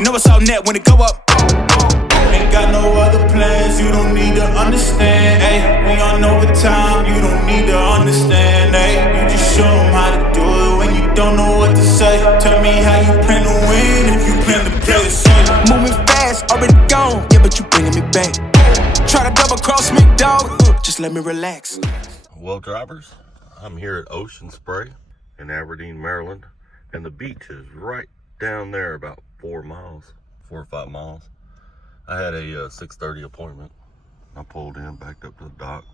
You know it's all net when it go up. Ain't got no other plans, you don't need to understand, ayy. We on overtime, you don't need to understand, ayy. You just show them how to do it when you don't know what to say. Tell me how you plan to win if you plan to play the same. Moving fast, already gone, yeah, but you bringing me back. Try to double cross me, dog, just let me relax. Well, drivers, I'm here at Ocean Spray in Aberdeen, Maryland, and the beach is right down there, about 4 or 5 miles. I had a 6:30 appointment. I pulled in, backed up to the dock.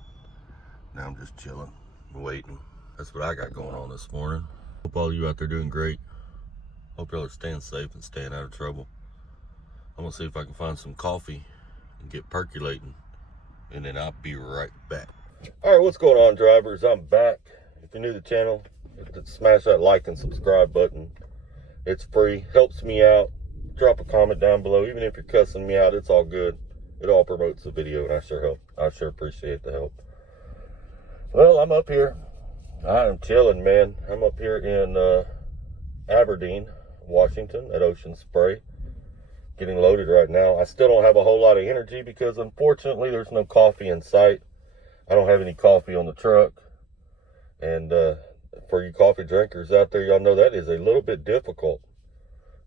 Now I'm just chilling, waiting. That's what I got going on this morning. Hope all you out there doing great. Hope y'all are staying safe and staying out of trouble. I'm gonna see if I can find some coffee and get percolating, and then I'll be right back. All right, what's going on, drivers? I'm back. If you're new to the channel, smash that like and subscribe button. It's free, helps me out. Drop a comment down below. Even if you're cussing me out, it's all good. It all promotes the video, and I sure appreciate the help. Well, I'm up here. I am chilling, man. I'm up here in Aberdeen, Washington, at Ocean Spray. Getting loaded right now. I still don't have a whole lot of energy because, unfortunately, there's no coffee in sight. I don't have any coffee on the truck. And for you coffee drinkers out there, y'all know that is a little bit difficult.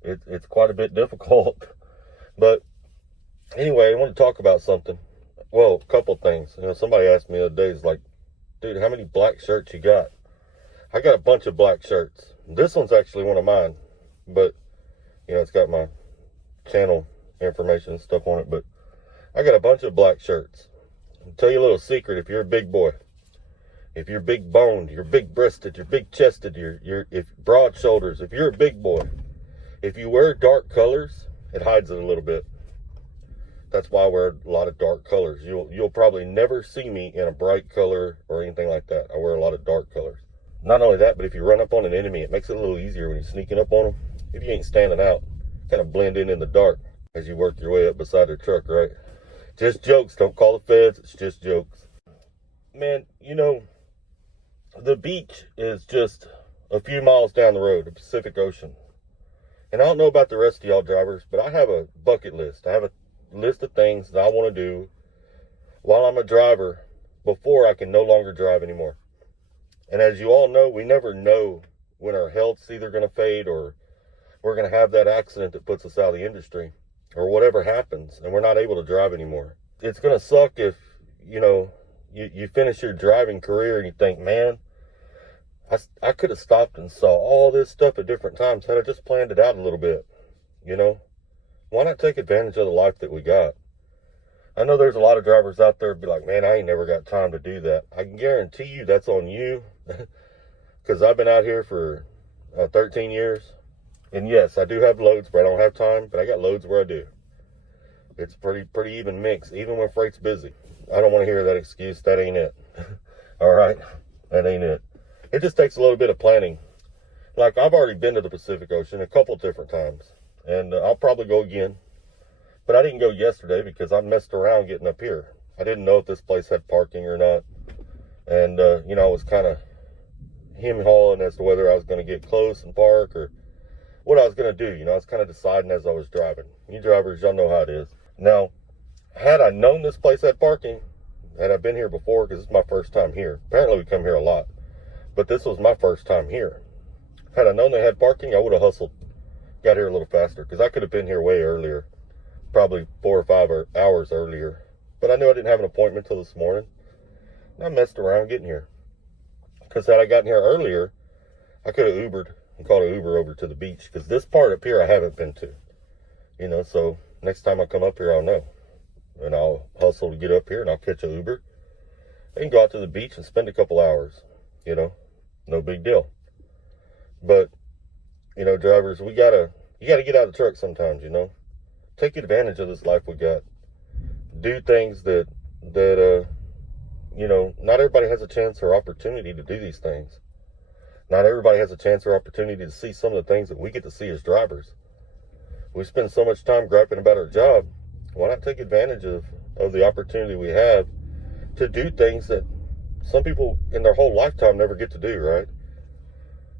It's quite a bit difficult. But anyway, I want to talk about something. Well, a couple things. You know, somebody asked me the other day, it's like, dude, how many black shirts you got? I got a bunch of black shirts. This one's actually one of mine. But, you know, it's got my channel information and stuff on it. But I got a bunch of black shirts. I'll tell you a little secret. If you're a big boy, if you're big boned, you're big breasted, you're big chested, you're broad shoulders, if you're a big boy, if you wear dark colors, it hides it a little bit. That's why I wear a lot of dark colors. You'll probably never see me in a bright color or anything like that. I wear a lot of dark colors. Not only that, but if you run up on an enemy, it makes it a little easier when you're sneaking up on them. If you ain't standing out, kind of blend in the dark as you work your way up beside their truck, right? Just jokes. Don't call the feds. It's just jokes. Man, you know, the beach is just a few miles down the road, the Pacific Ocean. And I don't know about the rest of y'all drivers, but I have a bucket list. I have a list of things that I want to do while I'm a driver before I can no longer drive anymore. And as you all know, we never know when our health's either going to fade or we're going to have that accident that puts us out of the industry or whatever happens and we're not able to drive anymore. It's going to suck if, you know, you finish your driving career and you think, man, I could have stopped and saw all this stuff at different times had I just planned it out a little bit, you know? Why not take advantage of the life that we got? I know there's a lot of drivers out there be like, man, I ain't never got time to do that. I can guarantee you that's on you because I've been out here for 13 years. And yes, I do have loads where I don't have time, but I got loads where I do. It's pretty even mix, even when freight's busy. I don't want to hear that excuse. That ain't it. All right? That ain't it. It just takes a little bit of planning. Like, I've already been to the Pacific Ocean a couple different times. And I'll probably go again. But I didn't go yesterday because I messed around getting up here. I didn't know if this place had parking or not. And, you know, I was kind of hem-hawing as to whether I was going to get close and park or what I was going to do. You know, I was kind of deciding as I was driving. You drivers, y'all know how it is. Now, had I known this place had parking, had I been here before, because it's my first time here. Apparently we come here a lot. But this was my first time here. Had I known they had parking, I would have hustled. Got here a little faster, because I could have been here way earlier. Probably 4 or 5 hours earlier. But I knew I didn't have an appointment till this morning. And I messed around getting here. Because had I gotten here earlier, I could have Ubered and called an Uber over to the beach. Because this part up here I haven't been to. You know, so next time I come up here, I'll know. And I'll hustle to get up here and I'll catch an Uber. And go out to the beach and spend a couple hours. You know, no big deal. But, you know, drivers, you gotta get out of the truck sometimes, you know. Take advantage of this life we got. Do things that you know, not everybody has a chance or opportunity to do these things. Not everybody has a chance or opportunity to see some of the things that we get to see as drivers. We spend so much time griping about our job. Why not take advantage of the opportunity we have to do things that some people in their whole lifetime never get to do, right?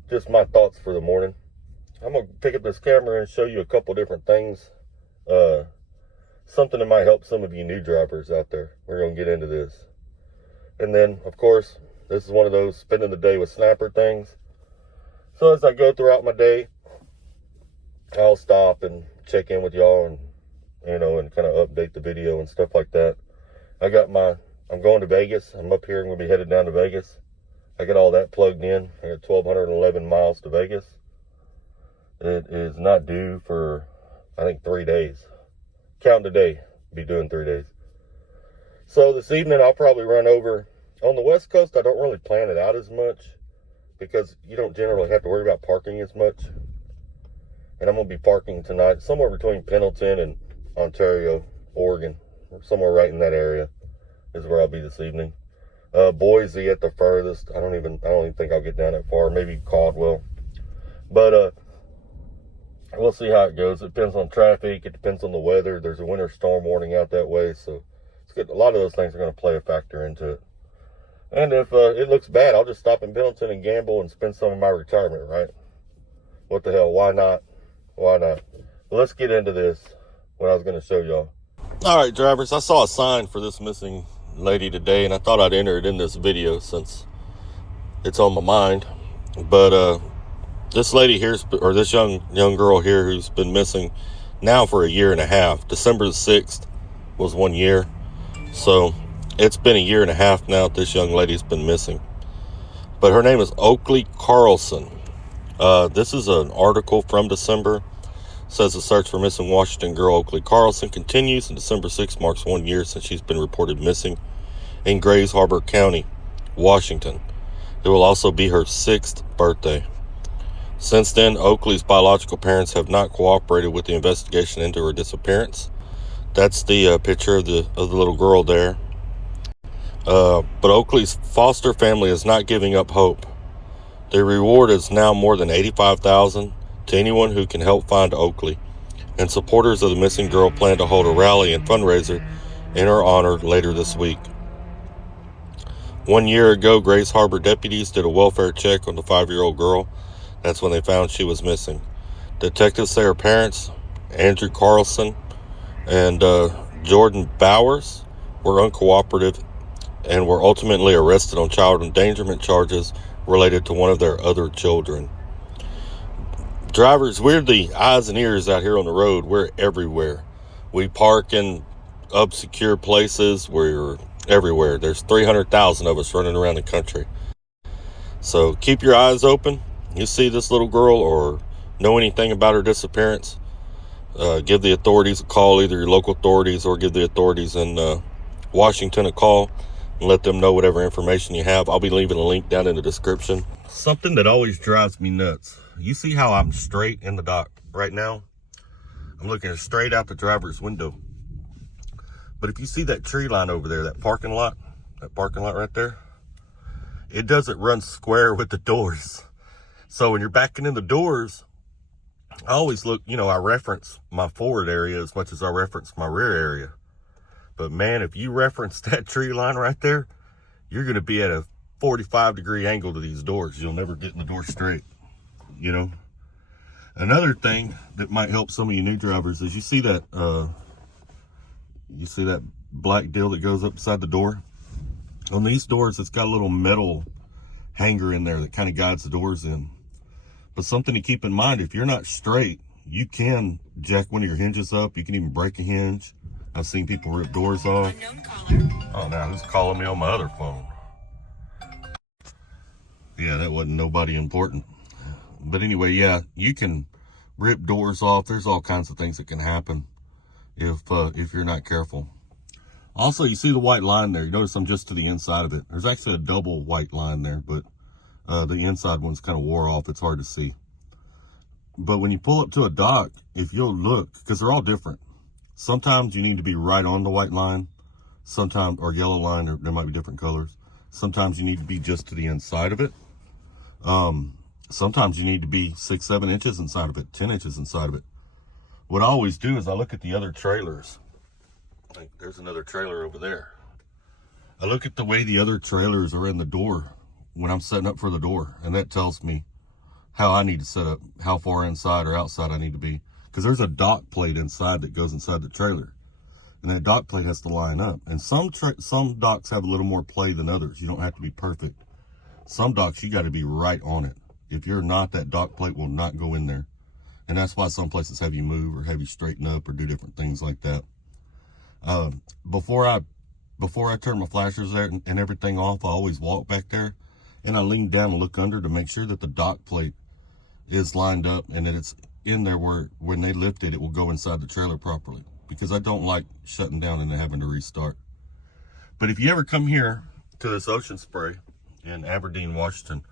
Just my thoughts for the morning. I'm gonna pick up this camera and show you a couple different things. Something that might help some of you new drivers out there. We're gonna get into this. And then, of course, this is one of those spending the day with snapper things. So as I go throughout my day, I'll stop and check in with y'all and, and kind of update the video and stuff like that. I'm going to Vegas. I'm up here and we'll be headed down to Vegas. I got all that plugged in. I got 1,211 miles to Vegas. It is not due for, I think, 3 days. Counting today, be doing 3 days. So this evening I'll probably run over. On the West Coast, I don't really plan it out as much because you don't generally have to worry about parking as much. And I'm going to be parking tonight somewhere between Pendleton and Ontario, Oregon, or somewhere right in that area is where I'll be this evening. Boise at the furthest. I don't even think I'll get down that far. Maybe Caldwell. But we'll see how it goes. It depends on traffic. It depends on the weather. There's a winter storm warning out that way, so it's good. A lot of those things are going to play a factor into it. And if it looks bad, I'll just stop in Pendleton and gamble and spend some of my retirement, right? What the hell? Why not? Why not? Well, let's get into this, what I was going to show y'all. All right, drivers, I saw a sign for this missing lady today, and I thought I'd enter it in this video since it's on my mind. But this lady here, or this young girl here who's been missing now for 1.5 years. December the 6th was 1 year. So it's been 1.5 years now that this young lady's been missing. But her name is Oakley Carlson. This is an article from December. It says the search for missing Washington girl Oakley Carlson continues, and December 6th marks 1 year since she's been reported missing in Grays Harbor County, Washington. It will also be her 6th birthday. Since then, Oakley's biological parents have not cooperated with the investigation into her disappearance. That's the picture of the little girl there. But Oakley's foster family is not giving up hope. The reward is now more than $85,000 to anyone who can help find Oakley. And supporters of the missing girl plan to hold a rally and fundraiser in her honor later this week. 1 year ago, Grays Harbor deputies did a welfare check on the 5-year-old girl. That's when they found she was missing. Detectives say her parents, Andrew Carlson and Jordan Bowers, were uncooperative and were ultimately arrested on child endangerment charges related to one of their other children. Drivers, we're the eyes and ears out here on the road. We're everywhere. We park in obscure places. We're everywhere. There's 300,000 of us running around the country. So keep your eyes open. You see this little girl or know anything about her disappearance, give the authorities a call, either your local authorities or give the authorities in Washington a call and let them know whatever information you have. I'll be leaving a link down in the description. Something that always drives me nuts. You see how I'm straight in the dock right now? I'm looking straight out the driver's window. But if you see that tree line over there, that parking lot right there, it doesn't run square with the doors. So when you're backing in the doors, I always look, I reference my forward area as much as I reference my rear area. But man, if you reference that tree line right there, you're going to be at a 45-degree angle to these doors. You'll never get in the door straight, Another thing that might help some of you new drivers is you see that black deal that goes up beside the door? On these doors, it's got a little metal hanger in there that kind of guides the doors in. But something to keep in mind, if you're not straight, you can jack one of your hinges up. You can even break a hinge. I've seen people rip doors off. Oh, now who's calling me on my other phone? Yeah, that wasn't nobody important. But anyway, yeah, you can rip doors off. There's all kinds of things that can happen if you're not careful. Also, you see the white line there. You notice I'm just to the inside of it. There's actually a double white line there, but the inside one's kind of wore off. It's hard to see. But when you pull up to a dock, if you'll look, because they're all different. Sometimes you need to be right on the white line. Sometimes, or yellow line, or there might be different colors. Sometimes you need to be just to the inside of it. Sometimes you need to be 6-7 inches inside of it, 10 inches inside of it. What I always do is I look at the other trailers. Like there's another trailer over there. I look at the way the other trailers are in the door when I'm setting up for the door, and that tells me how I need to set up, how far inside or outside I need to be. Because there's a dock plate inside that goes inside the trailer. And that dock plate has to line up. And some docks have a little more play than others. You don't have to be perfect. Some docks, you got to be right on it. If you're not, that dock plate will not go in there. And that's why some places have you move or have you straighten up or do different things like that. Before I turn my flashers there and everything off, I always walk back there and I lean down and look under to make sure that the dock plate is lined up and that it's in there where when they lift it, it will go inside the trailer properly. Because I don't like shutting down and then having to restart. But if you ever come here to this Ocean Spray in Aberdeen, Washington,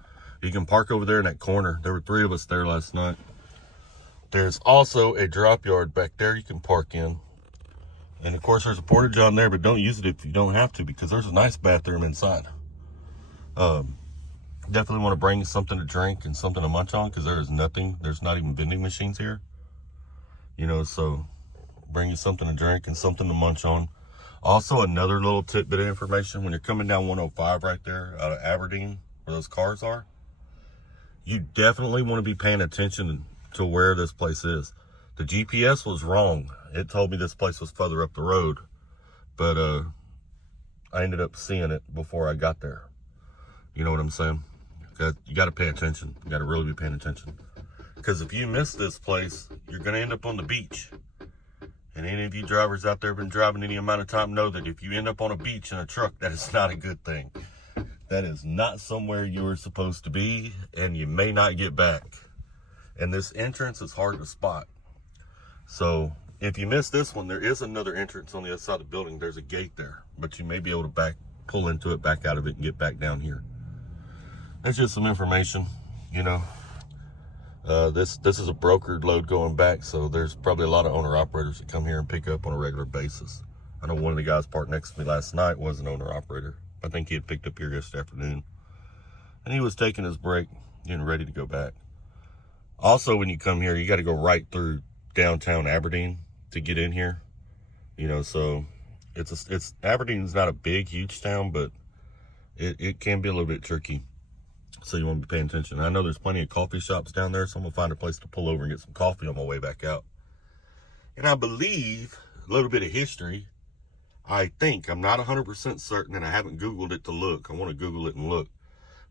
you can park over there in that corner. There were 3 of us there last night. There's also a drop yard back there you can park in. And of course there's a portage on there, but don't use it if you don't have to because there's a nice bathroom inside. Definitely want to bring something to drink and something to munch on because there's not even vending machines here. You know, so bring you something to drink and something to munch on. Also, another little tidbit of information, when you're coming down 105 right there out of Aberdeen, where those cars are, you definitely want to be paying attention to where this place is. The GPS was wrong. It told me this place was further up the road, but I ended up seeing it before I got there. You know what I'm saying? You got to pay attention. You got to really be paying attention. Because if you miss this place, you're going to end up on the beach. And any of you drivers out there have been driving any amount of time know that if you end up on a beach in a truck, that is not a good thing. That is not somewhere you were supposed to be, and you may not get back. And this entrance is hard to spot. So if you miss this one, there is another entrance on the other side of the building. There's a gate there, but you may be able to pull into it, back out of it, and get back down here. That's just some information, you know. This is a brokered load going back, so there's probably a lot of owner-operators that come here and pick up on a regular basis. I know one of the guys parked next to me last night was an owner-operator. I think he had picked up here yesterday afternoon. And he was taking his break, getting ready to go back. Also, when you come here, you got to go right through downtown Aberdeen to get in here. You know, so Aberdeen's not a big, huge town, but it can be a little bit tricky. So you want to be paying attention. I know there's plenty of coffee shops down there, so I'm going to find a place to pull over and get some coffee on my way back out. And I believe, a little bit of history, I think, I'm not 100% certain, and I haven't Googled it to look. I want to Google it and look.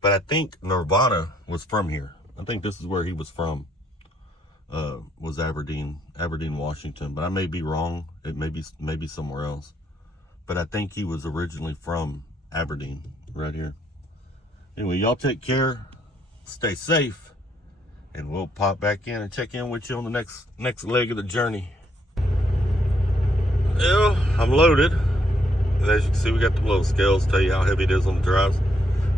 But I think Nirvana was from here. I think this is where he was from, was Aberdeen, Washington. But I may be wrong. It may be somewhere else. But I think he was originally from Aberdeen, right here. Anyway, y'all take care, stay safe, and we'll pop back in and check in with you on the next leg of the journey. Well, I'm loaded. And as you can see, we got the little scales tell you how heavy it is on the drives.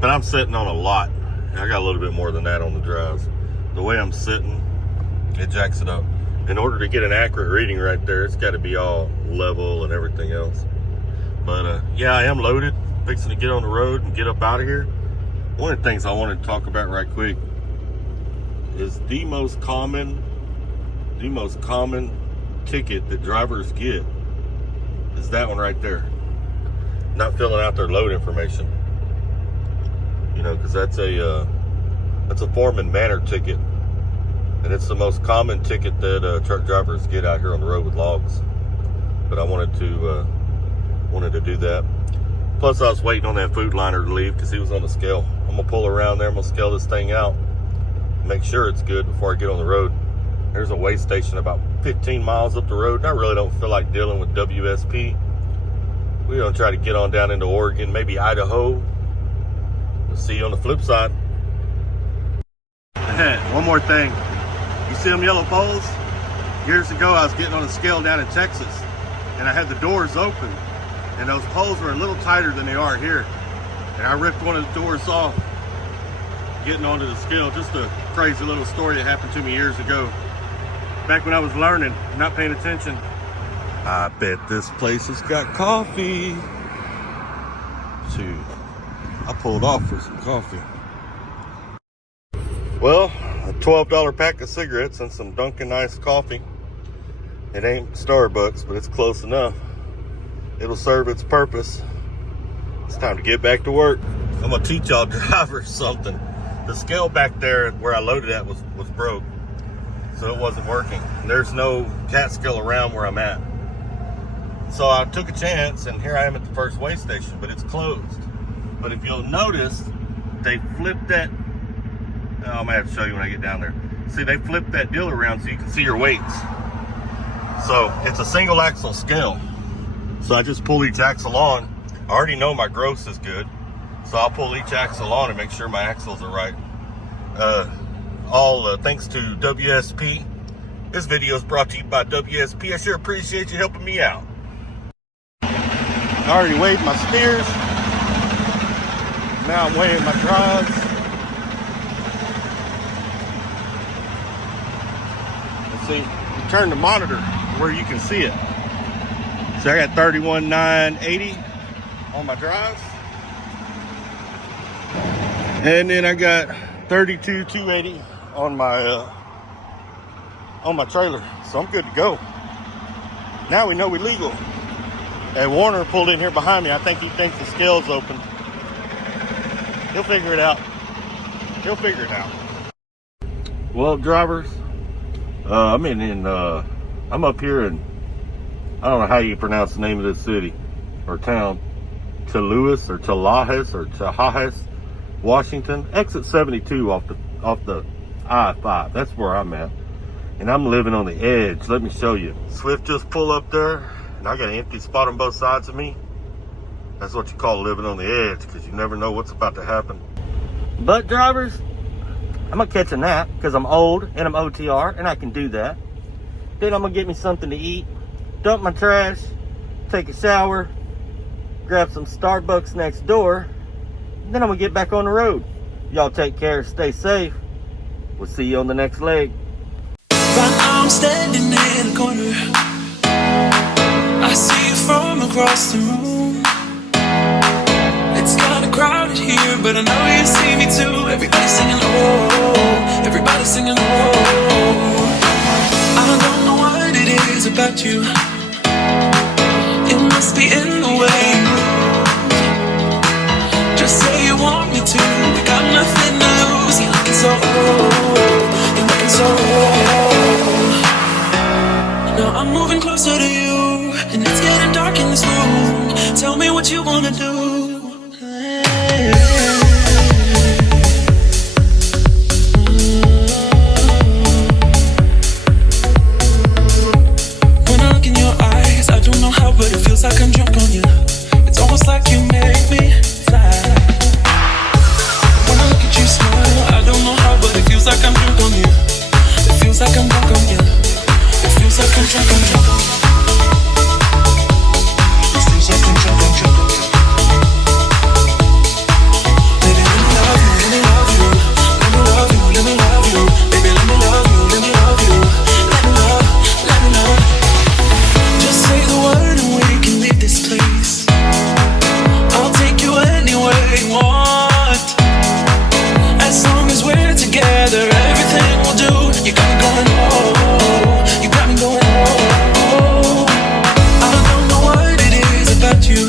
But I'm sitting on a lot. I got a little bit more than that on the drives. The way I'm sitting, it jacks it up. In order to get an accurate reading right there, it's got to be all level and everything else. But yeah, I am loaded, fixing to get on the road and get up out of here. One of the things I wanted to talk about right quick is the most common ticket that drivers get is that one right there. Not filling out their load information. You know, because that's a form and manner ticket. And it's the most common ticket that truck drivers get out here on the road with logs. But I wanted to do that. Plus, I was waiting on that food liner to leave because he was on the scale. I'm going to pull around there. I'm going to scale this thing out. Make sure it's good before I get on the road. There's a weigh station about 15 miles up the road. And I really don't feel like dealing with WSP. We're going to try to get on down into Oregon, maybe Idaho. We'll see you on the flip side. One more thing. You see them yellow poles? Years ago, I was getting on a scale down in Texas. And I had the doors open. And those poles were a little tighter than they are here. And I ripped one of the doors off, getting onto the scale. Just a crazy little story that happened to me years ago. Back when I was learning, not paying attention. I bet this place has got coffee. Shoot, I pulled off for some coffee. Well, a $12 pack of cigarettes and some Dunkin' iced coffee. It ain't Starbucks, but it's close enough. It'll serve its purpose. It's time to get back to work. I'm gonna teach y'all drivers something. the scale back there where I loaded at was broke, so it wasn't working. There's no cat scale around where I'm at. So I took a chance, and here I am at the first weigh station, but it's closed. But if you'll notice, they flipped that, I might have to show you when I get down there. See, they flipped that deal around so you can see your weights. So it's a single axle scale. So I just pull each axle on. I already know my gross is good, so I'll pull each axle on and make sure my axles are right. All thanks to WSP. This video is brought to you by WSP. I sure appreciate you helping me out. I already weighed my steers. Now I'm weighing my drives. Let's see, you turn the monitor where you can see it. So I got 31,980 on my drives. And then I got 32,280 on my trailer. So I'm good to go. Now we know we're legal. And Werner pulled in here behind me. I think he thinks the scale's open. He'll figure it out. He'll figure it out. Well, drivers, I'm up here in, I don't know how you pronounce the name of this city or town, Toulouse or Tallahassee or Tallahassee, Washington. Exit 72 off the I-5. That's where I'm at. And I'm living on the edge. Let me show you. Swift just pulled up there, and I got an empty spot on both sides of me. That's what you call living on the edge, because you never know what's about to happen. But drivers, I'm gonna catch a nap because I'm old and I'm OTR and I can do that. Then I'm gonna get me something to eat, dump my trash, take a shower, grab some Starbucks next door, and then I'm gonna get back on the road. Y'all take care, stay safe. We'll see you on the next leg. Right now I'm standing in a corner. I see you from across the room. It's kinda crowded here, but I know you see me too. Everybody's singing oh, everybody's singing oh. I don't know what it is about you. It must be in the way you move. Just say you want me to. We got nothing to lose. You're looking so old. You're looking so old. Now I'm moving closer to you, and it's getting dark in this room. Tell me what you wanna do. When I look in your eyes, I don't know how, but it feels like I'm drunk on you. It's almost like you make me fly. When I look at you smile, I don't know how, but it feels like I'm drunk on you. It feels like I'm drunk on you. It feels like I'm drunk on you. It feels like I'm drunk on you. Baby, let me love you, let me love you. Let me love you, let me love you. Baby, let me love you, let me love you. Let me love, let me love. Just say the word and we can leave this place. I'll take you anywhere you want. As long as we're together, everything we'll do. You got me going oh, you got me going oh. I don't know what it is about you.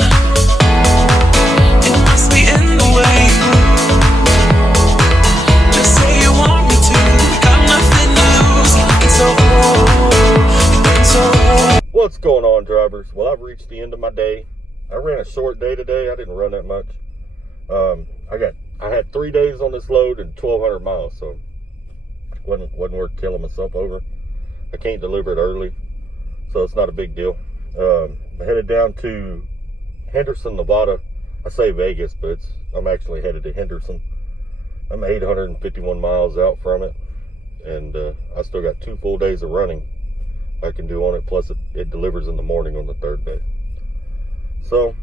It must be in the way you move. Just say you want me to. We got nothing to lose. You're looking so old. You're looking so old. What's going on, drivers? Well, I've reached the end of my day. I ran a short day today. I didn't run that much. I had 3 days on this load and 1,200 miles, so wasn't worth killing myself over. I can't deliver it early, so it's not a big deal. I'm headed down to Henderson, Nevada. I say Vegas, but I'm actually headed to Henderson. I'm 851 miles out from it, and I still got 2 full days of running I can do on it, plus it delivers in the morning on the 3rd day. So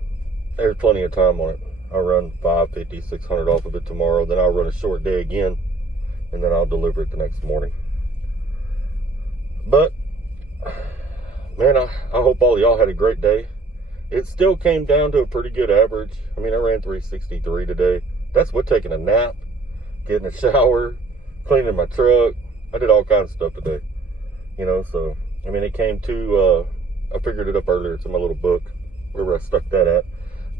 there's plenty of time on it. I'll run 550, 600 off of it tomorrow. Then I'll run a short day again, and then I'll deliver it the next morning. But, man, I hope all of y'all had a great day. It still came down to a pretty good average. I mean, I ran 363 today. That's with taking a nap, getting a shower, cleaning my truck. I did all kinds of stuff today, you know, so, I mean, it came to, I figured it up earlier. It's in my little book, wherever I stuck that at.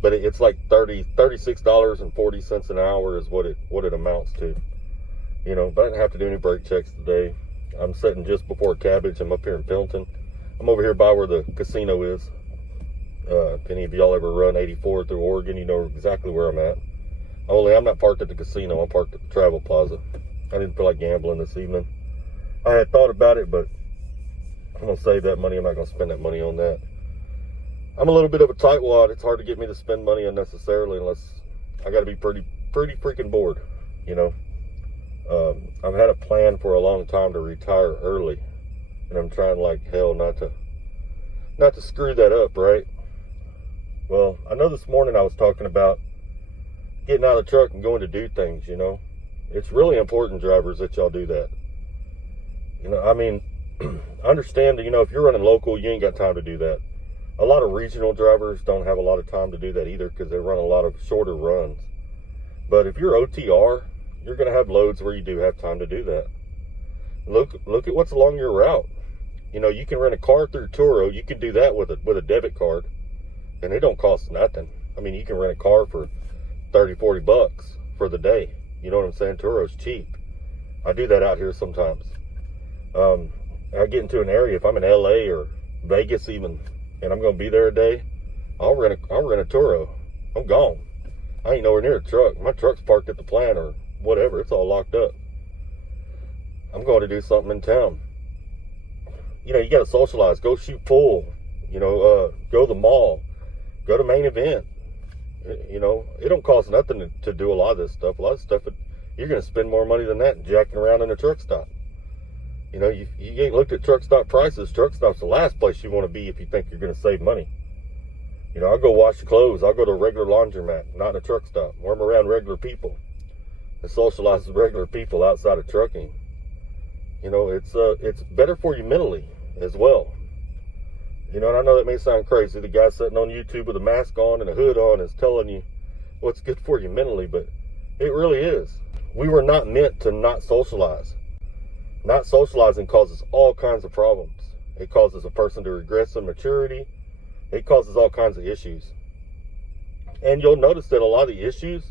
But it's like $36.40 an hour is what it amounts to. you know, but I didn't have to do any brake checks today. I'm sitting just before Cabbage. I'm up here in Pendleton. I'm over here by where the casino is. If any of y'all ever run 84 through Oregon, you know exactly where I'm at. Only I'm not parked at the casino. I'm parked at the Travel Plaza. I didn't feel like gambling this evening. I had thought about it, but I'm going to save that money. I'm not going to spend that money on that. I'm a little bit of a tightwad. It's hard to get me to spend money unnecessarily unless I got to be pretty freaking bored, you know. I've had a plan for a long time to retire early, and I'm trying like hell not to screw that up, right? Well, I know this morning I was talking about getting out of the truck and going to do things, you know. It's really important, drivers, that y'all do that. You know, I mean, I understand that, you know, if you're running local, you ain't got time to do that. A lot of regional drivers don't have a lot of time to do that either because they run a lot of shorter runs. But if you're OTR, you're going to have loads where you do have time to do that. Look at what's along your route. You know, you can rent a car through Turo. You can do that with a debit card, and it don't cost nothing. I mean, you can rent a car for 30, 40 bucks for the day. You know what I'm saying? Turo's cheap. I do that out here sometimes. I get into an area, if I'm in LA or Vegas even, and I'm going to be there a day, I'll rent a Turo. I'm gone. I ain't nowhere near a truck. My truck's parked at the plant or whatever. It's all locked up. I'm going to do something in town. You know, you got to socialize. Go shoot pool. You know, go to the mall. Go to main event. You know, it don't cost nothing to do a lot of this stuff. A lot of stuff, you're going to spend more money than that jacking around in a truck stop. You know, you ain't looked at truck stop prices. Truck stop's the last place you want to be if you think you're going to save money. You know, I'll go wash clothes. I'll go to a regular laundromat, not in a truck stop, where I'm around regular people and socialize with regular people outside of trucking. You know, it's better for you mentally as well. You know, and I know that may sound crazy. The guy sitting on YouTube with a mask on and a hood on is telling you what's good for you mentally, but it really is. We were not meant to not socialize. Not socializing causes all kinds of problems. It causes a person to regress in maturity. It causes all kinds of issues. And you'll notice that a lot of the issues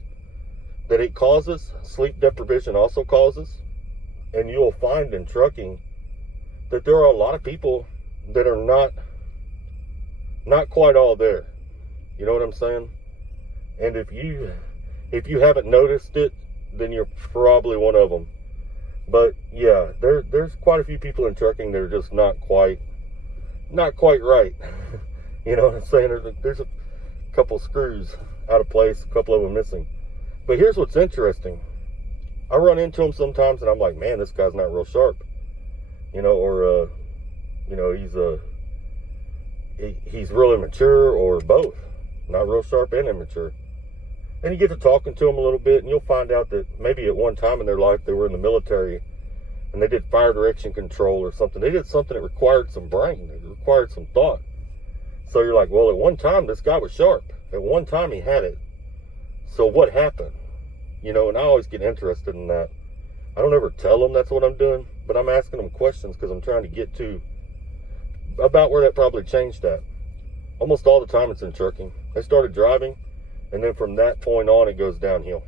that it causes, sleep deprivation also causes. And you'll find in trucking that there are a lot of people that are not quite all there. You know what I'm saying? And if you haven't noticed it, then you're probably one of them. But yeah, there's quite a few people in trucking that are just not quite right. You know what I'm saying? There's a couple screws out of place, a couple of them missing. But here's what's interesting. I run into them sometimes and I'm like, man, this guy's not real sharp. You know, or you know, he's really immature, or both. Not real sharp and immature. And you get to talking to them a little bit, and you'll find out that maybe at one time in their life they were in the military and they did fire direction control or something. They did something that required some brain, it required some thought. So you're like, well, at one time this guy was sharp. At one time he had it. So what happened? You know, and I always get interested in that. I don't ever tell them that's what I'm doing, but I'm asking them questions because I'm trying to get to about where that probably changed at. Almost all the time it's in trucking. They started driving, and then from that point on, it goes downhill.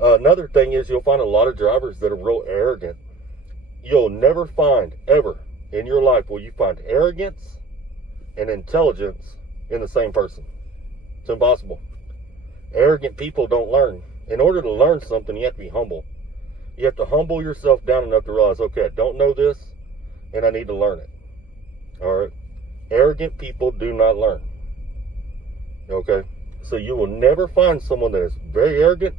Another thing is you'll find a lot of drivers that are real arrogant. You'll never find, ever, in your life, will you find arrogance and intelligence in the same person. It's impossible. Arrogant people don't learn. In order to learn something, you have to be humble. You have to humble yourself down enough to realize, okay, I don't know this, and I need to learn it. All right? Arrogant people do not learn. Okay? So you will never find someone that is very arrogant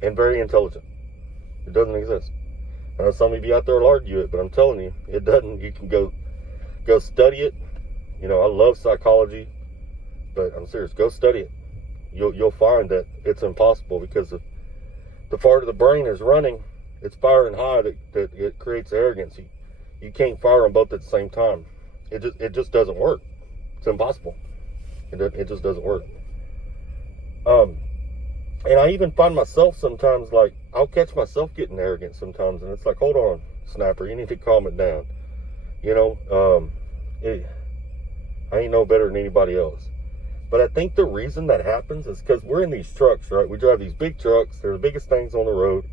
and very intelligent. It doesn't exist. I know some of you out there will argue it, but I'm telling you, it doesn't. You can go study it. You know, I love psychology, but I'm serious. Go study it. You'll find that it's impossible because if the part of the brain is running, it's firing high that it creates arrogance. You can't fire them both at the same time. It just doesn't work. It's impossible. It just doesn't work. And I even find myself sometimes, like, I'll catch myself getting arrogant sometimes, and it's like, hold on, Snapper, you need to calm it down. You know, I ain't no better than anybody else. But I think the reason that happens is because we're in these trucks, right? We drive these big trucks. They're the biggest things on the road.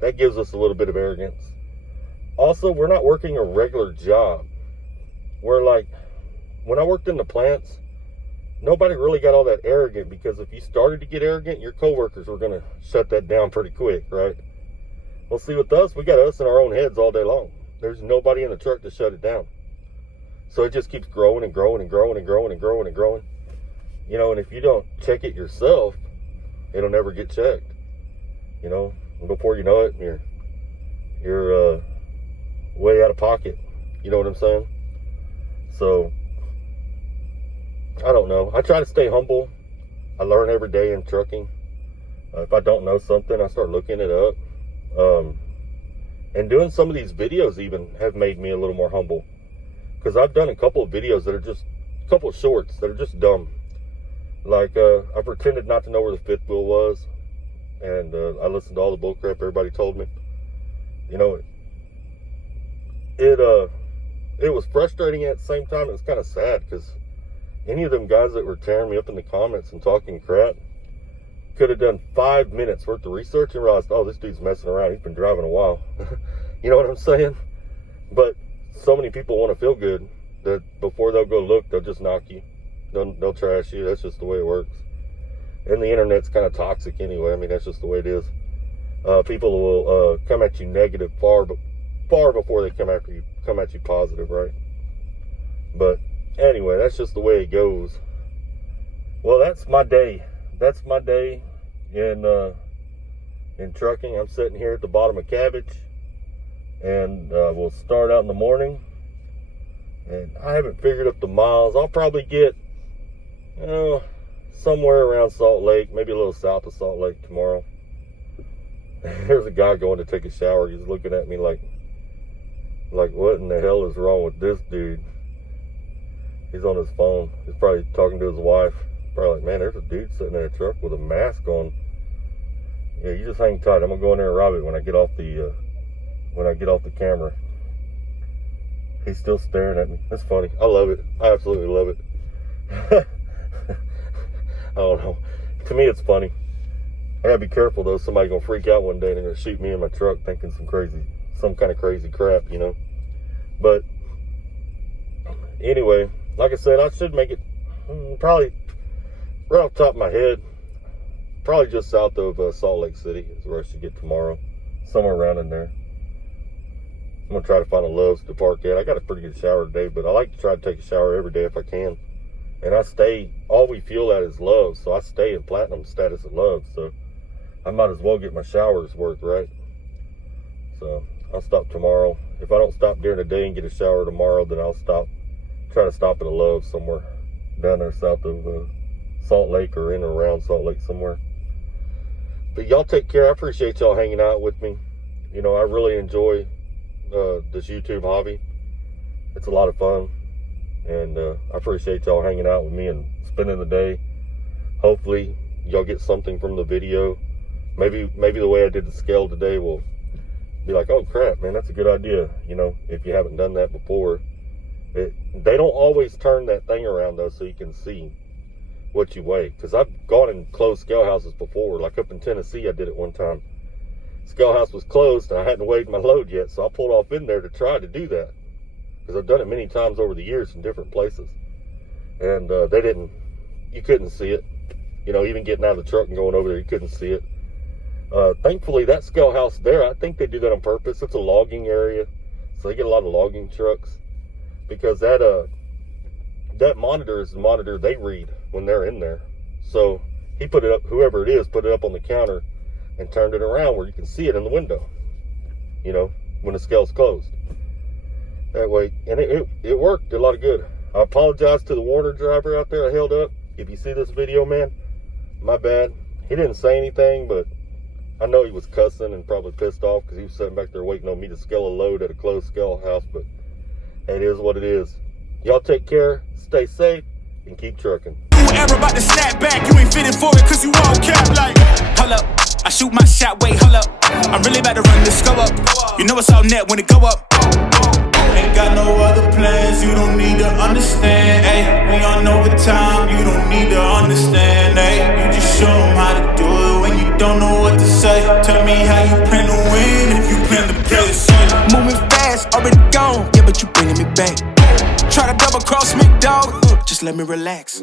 That gives us a little bit of arrogance. Also, we're not working a regular job. We're like, when I worked in the plants, nobody really got all that arrogant, because if you started to get arrogant, your coworkers were going to shut that down pretty quick, right? Well, see, with us, we got us in our own heads all day long. There's nobody in the truck to shut it down. So it just keeps growing and growing and growing and growing and growing and growing. You know, and if you don't check it yourself, it'll never get checked. You know, and before you know it, you're way out of pocket. You know what I'm saying? So, I don't know. I try to stay humble. I learn every day in trucking. If I don't know something, I start looking it up. And doing some of these videos even have made me a little more humble. Because I've done a couple of videos that are just, a couple of shorts that are just dumb. Like, I pretended not to know where the fifth wheel was. And I listened to all the bullcrap everybody told me. You know, it was frustrating at the same time. It was kind of sad, because any of them guys that were tearing me up in the comments and talking crap could have done 5 minutes worth of research and realized, oh, this dude's messing around. He's been driving a while. You know what I'm saying? But so many people want to feel good that before they'll go look, they'll just knock you. They'll trash you. That's just the way it works. And the internet's kind of toxic anyway. I mean, that's just the way it is. People will come at you negative far before they come at you positive, right? But anyway, that's just the way it goes. Well, that's my day. That's my day in trucking. I'm sitting here at the bottom of Cabbage, and we'll start out in the morning. And I haven't figured up the miles. I'll probably get, somewhere around Salt Lake, maybe a little south of Salt Lake tomorrow. There's a guy going to take a shower. He's looking at me like what in the hell is wrong with this dude? He's on his phone. He's probably talking to his wife. Probably like, man, there's a dude sitting in a truck with a mask on. Yeah, you just hang tight. I'm gonna go in there and rob it when I get off the camera. He's still staring at me. That's funny. I love it. I absolutely love it. I don't know. To me, it's funny. I gotta be careful though. Somebody's gonna freak out one day and they're gonna shoot me in my truck thinking some kind of crazy crap, you know. But anyway, like I said, I should make it probably right off the top of my head, probably just south of Salt Lake City is where I should get tomorrow. Somewhere around in there. I'm gonna try to find a Love's to park at. I got a pretty good shower today, but I like to try to take a shower every day if I can. And I stay, all we fuel at is Love's, so I stay in platinum status at Love's, so I might as well get my shower's worth, right? So I'll stop tomorrow. If I don't stop during the day and get a shower tomorrow, then I'll try to stop at a Love's somewhere down there south of Salt Lake or in or around Salt Lake somewhere. But y'all take care. I appreciate y'all hanging out with me. You know, I really enjoy this YouTube hobby. It's a lot of fun. And I appreciate y'all hanging out with me and spending the day. Hopefully y'all get something from the video. Maybe the way I did the scale today will be like, oh crap, man, that's a good idea. You know, if you haven't done that before. They don't always turn that thing around though, so you can see what you weigh. Because I've gone and closed scale houses before. Like up in Tennessee, I did it one time. Scale house was closed and I hadn't weighed my load yet, so I pulled off in there to try to do that. Because I've done it many times over the years in different places. And you couldn't see it. You know, even getting out of the truck and going over there, you couldn't see it. Thankfully, that scale house there, I think they do that on purpose. It's a logging area, so they get a lot of logging trucks. Because that monitor is the monitor they read when they're in there. So he put it up, whoever it is, put it up on the counter and turned it around where you can see it in the window, you know, when the scale's closed. That way, and it worked, did a lot of good. I apologize to the Werner driver out there I held up. If you see this video, man, my bad. He didn't say anything, but I know he was cussing and probably pissed off because he was sitting back there waiting on me to scale a load at a closed scale house, but it is what it is. Y'all take care, stay safe, and keep trucking. You ever about to snap back, you ain't fitting for it cause you all cap like, hold up, I shoot my shot, wait, hold up. I'm really about to run this go up. You know it's all net when it go up. Ain't got no other plans, you don't need to understand, ayy. We on overtime, you don't need to understand, ayy. You just show them how to do it when you don't know what to say. Tell me how you plan to win. gone, yeah, but you bringing me back. Try to double cross me, dog, just let me relax.